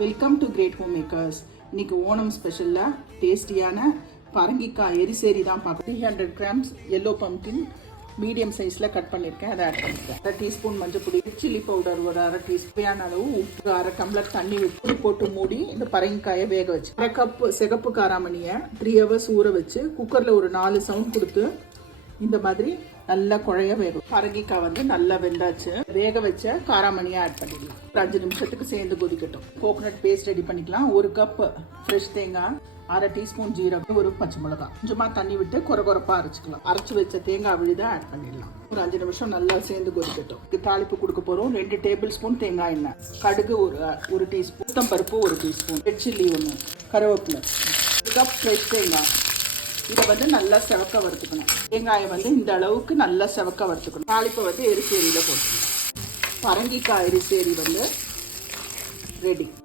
Welcome to great home makers. இன்னைக்கு ஓணம் ஸ்பெஷலில் டேஸ்டியான பரங்கிக்காய் எரிசேரி தான் பார்க்க. 300 கிராம்ஸ் எல்லோ பம்கின் மீடியம் சைஸில் கட் பண்ணியிருக்கேன், அதை ஆட் பண்ணியிருக்கேன். 1/2 டீஸ்பூன் மஞ்சள் பொடி, சில்லி பவுடர் ஒரு 1/2 டீஸ்பூன் அளவு, உப்பு, 1/2 டம்ளர் தண்ணி விட்டு போட்டு மூடி இந்த பரங்கிக்காயை வேக வச்சு 1/2 கப் சிகப்பு காராமணியை 3 hours ஊற வச்சு குக்கரில் ஒரு 4 சவுண்ட் கொடுத்து இந்த மாதிரி நல்லா குழைய வேகும். பரங்கிக்காய் வந்து நல்லா வெந்தாச்சு. வேக வச்ச காராமணியை ஆட் பண்ணிடலாம். ஒரு 5 நிமிஷத்துக்கு சேர்ந்து கொதிக்கட்டும். கோகோனட் பேஸ்ட் ரெடி பண்ணிக்கலாம். 1 கப் ஃப்ரெஷ் தேங்காய், 1/2 டீஸ்பூன் ஜீரகம், ஒரு பச்சை மிளகாய், கொஞ்சமா தண்ணி விட்டு கொரகொரப்பா அரைச்சிக்கலாம். அரைச்சு வச்ச தேங்காய் விழுதை ஆட் பண்ணிடலாம். ஒரு 5 நிமிஷம் நல்லா சேர்ந்து கொதிக்கட்டும். தாளிப்பு கொடுக்க போறோம். 2 டேபிள் ஸ்பூன் தேங்காய் எண்ணெய், கடுகு ஒரு டீஸ்பூன், உளுத்தம் பருப்பு 1 டீஸ்பூன், ரெட் சில்லி 1, கருவேப்பிலை, 1 கப் ஃப்ரெஷ் தேங்காய். இதை வந்து நல்லா செவக்க வறுத்துக்கணும். தேங்காயை வந்து இந்த அளவுக்கு நல்லா செவக்க வறுத்துக்கணும். தாளிப்பை வந்து எரிசேரியில் போட்டுக்கணும். பரங்கிக்காய் எரிசேரி வந்து ரெடி.